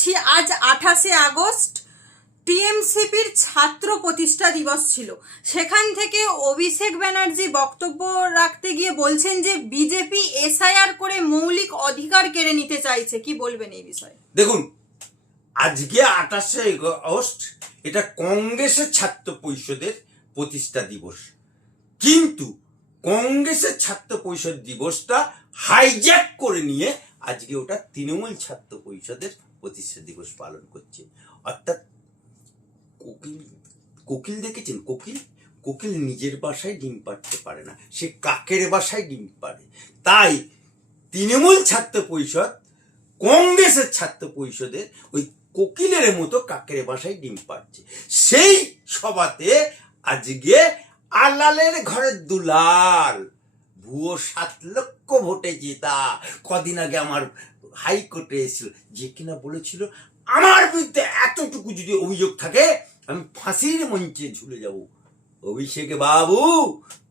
ছি- আজ আঠাশে আগস্ট টিএমসিপির ছাত্র প্রতিষ্ঠা দিবস ছিল। সেখান থেকে অভিষেক ব্যানার্জি বক্তব্য রাখতে গিয়ে বলছেন যে, বিজেপি এসআইআর করে মৌলিক অধিকার কেড়ে নিতে চাইছে। কি বলবেন এই বিষয়ে? দেখুন, আজকে আঠাশে আগস্ট এটা কংগ্রেসের ছাত্র পরিষদের প্রতিষ্ঠা দিবস। কিন্তু কংগ্রেসের ছাত্র পরিষদ দিবসটা হাইজ্যাক করে নিয়ে আজকে ওটা তৃণমূল ছাত্র পরিষদের প্রতিষ্ঠা দিবস পালন করছে। অর্থাৎ কোকিল কোকিল দেখেছেন? কোকিল? কোকিল নিজের বাসায় ডিম পাড়তে পারে না। সে কাকের বাসায় ডিম পাড়ে। তাই তৃণমূল ছাত্র পরিষদ, কংগ্রেসের ছাত্র পরিষদের ওই কোকিলের মতো কাকের বাসায় ডিম পাচ্ছে সেই সভাতে আজকে আলালের ঘরের দুলাল ভুয়ো সাত লক্ষ ভোটে জেতা। কদিন আগে আমার হাইকোর্টে এসেছিল। যে কিনা বলেছিল, আমার বিরুদ্ধে এতটুকু যদি অভিযোগ থাকে, আমি ফাঁসির মঞ্চে ঝুলে যাব। অভিষেক বাবু,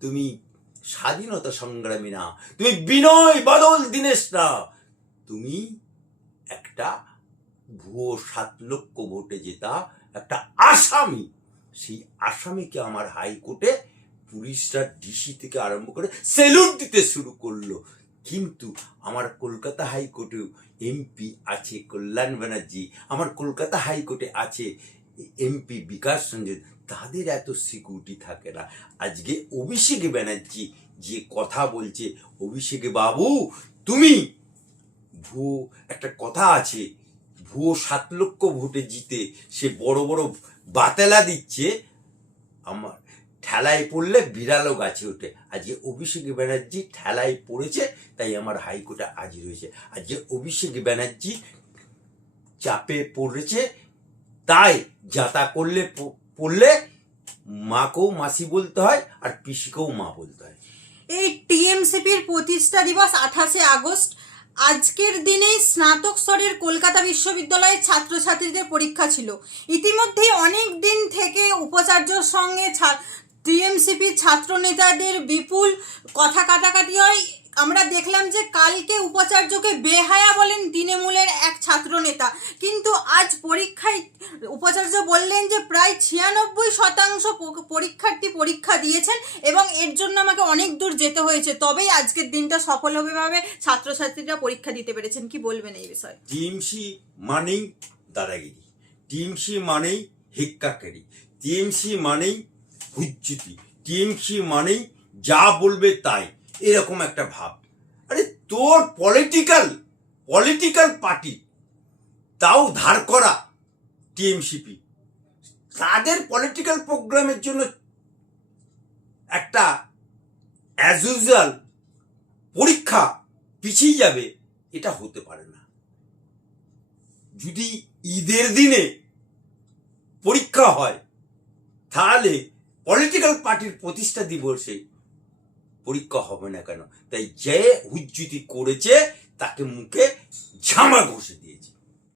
তুমি স্বাধীনতা সংগ্রামী না। তুমি বিনয় বদল দীনেশ না। তুমি একটা ভুয়ো সাত লক্ষ ভোটে জেতা, একটা আসামি। সেই আসামিকে আমার হাইকোর্টে পুলিশরা ডিসি থেকে আরম্ভ করে সেলুট দিতে শুরু করল। কিন্তু আমার কলকাতা হাইকোর্টেও এমপি আছে কল্যাণ ব্যানার্জি, আমার কলকাতা হাইকোর্টে আছে এমপি বিকাশ রঞ্জন, তাদের এত সিকিউরিটি থাকে না। আজকে অভিষেক ব্যানার্জি যে কথা বলছে, অভিষেক বাবু, তুমি ভুয়ো, একটা কথা আছে, ভুয়ো সাত লক্ষ ভোটে জিতে সে বড় বড় বাতেলা দিচ্ছে, আমার ঠেলায় পড়লে বিড়ালও গাছে ওঠে। আজকে অভিষেক ব্যানার্জি ঠেলায় পড়েছে, তাই আমার হাইকোর্টে হাজির হয়েছে। আজকে অভিষেক ব্যানার্জি চাপে পড়েছে, তাই যাতা করলে পড়লে মাকেও মাসি বলতে হয় আর পিসিকেও মা বলতে হয়। এই টিএমসিপির প্রতিষ্ঠা দিবস আঠাশে আগস্ট, আজকের দিনেই স্নাতক স্তরের কলকাতা বিশ্ববিদ্যালয়ের ছাত্রছাত্রীদের পরীক্ষা ছিল। ইতিমধ্যেই অনেক দিন থেকে উপাচার্যর সঙ্গে টিএমসিপির ছাত্র নেতাদের বিপুল কথা কাটাকাটি হয়। আমরা দেখলাম যে কালকে উপাচার্যকে বেহায়া বলেন তৃণমূলের এক ছাত্র নেতা কিন্তু আজ পরীক্ষায় উপাচার্য বললেন যে প্রায় ছিয়ানব্বই শতাংশ পরীক্ষার্থী পরীক্ষা দিয়েছেন এবং এর জন্য আমাকে অনেক দূর যেতে হয়েছে। তবেই আজকের দিনটা সফলভাবে ছাত্রছাত্রীরা পরীক্ষা দিতে পেরেছেন। কি বলবেন এই বিষয়ে? টিএমসি মানেই দাদাগিরি। টিএমসি মানেই হিক্কাকারি টিএমসি মানেই হুজ্জুতি টিএমসি মানেই যা বলবে তাই। এরকম একটা ভাব। আরে তোর পলিটিক্যাল পলিটিক্যাল পার্টি তাও ধার করা টিএমসিপি। তাদের পলিটিক্যাল প্রোগ্রামের জন্য একটা অ্যাজ ইউজুয়াল পরীক্ষা পিছিয়ে যাবে, এটা হতে পারে না। যদি ঈদের দিনে পরীক্ষা হয়, তাহলে পলিটিক্যাল পার্টির প্রতিষ্ঠা দিবসে পরীক্ষা হবে না কেন? তাই যে হুজ্জুতি করেছে, তাকে মুখে ঝামা ঘষে দিয়েছে।